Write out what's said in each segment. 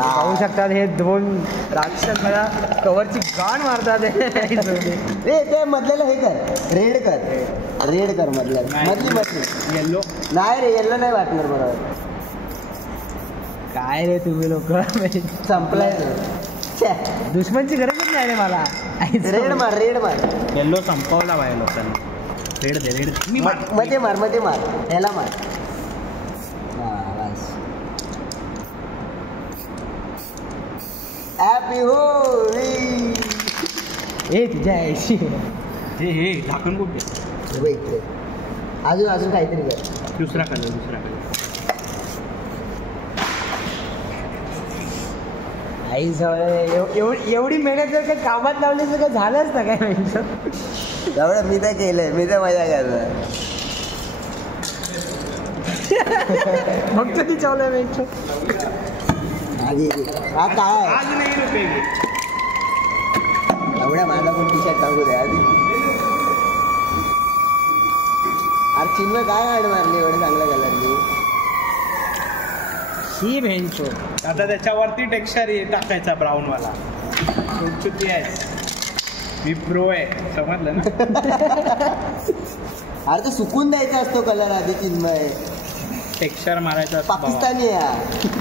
पाहू शकतात हे दोन राक्षस मला कव्हरची गाण मारतात रे ते मधल्याला हे कर रेड कर मधली येल्लो नाही रे येल्लो नाही वाटणार बरोबर काय रे तुम्ही लोक संपलाय दुश्मनची गरजच नाही रे मला रेड मार येल्लो संपवला बाय लोकांनी रेड दे मध्ये मार ह्याला मार हॅपी होळी ए तुझ्या ऐशी हे झाकण कुठे अजून काहीतरी कर दुसरा कलर आई एवढी मेहनत जर काही कामात लावली तर काय झालंच ना काय एवढं मी तर केलंय मी तर मजा करणार मग कधी चावलंय मेंच हा काय एवढ्या माझा पण टी शर्ट टाकू दे आधी अरे चिन्ह काय गाड मारली एवढं चांगल्या कलरनी ही भेंचो आता त्याच्यावरती टेक्स्चर टाकायचा ब्राऊन वाला सुटसुटी आहे मी प्रो आहे समजलं ना अरे तो सुकून द्यायचा असतो कलर आधी चिन्मय टेक्स्चर मारायचा पाकिस्तानी आहे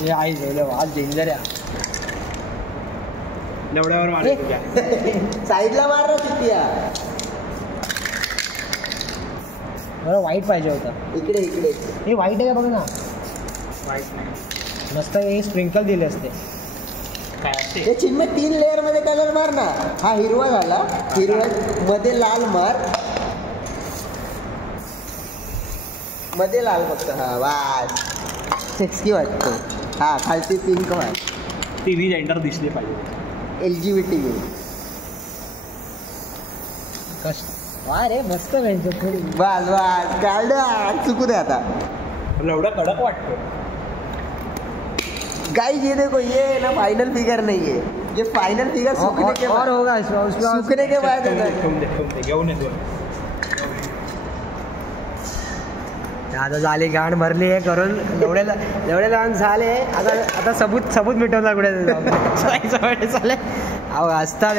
हे आई झालं आज डेंजर आहे लवड्यावर मारायचं साईडला मार ना तिथे मला वाईट पाहिजे होतं इकडे हे वाईट आहे का बघ ना वाईट नाही मस्त हे स्प्रिंकल दिले असते काय असते हे चिन्मय 3 लेअर मध्ये कलर मार ना हा हिरवा झाला हिरवा मध्ये लाल मार मध्ये लाल फक्त हा वास सेक्सी वाटतो हा खालती पिंक मार टीव्ही जेंडर दिसले पाहिजे LGBT वा रे मस्त भेंचो थोडी बस काढ चुकू दे आता लवडा कडक वाटतो गाइस ये देखो ये ना फाइनल फिगर नहीं है ये फाइनल फिगर सूखने के बाद होगा सूखने के बाद घेऊन येतो आता झाली गाण भरली आहे करून एवढे लहान झाले आता सबूत मिटवला कुठे चाले अहो असतात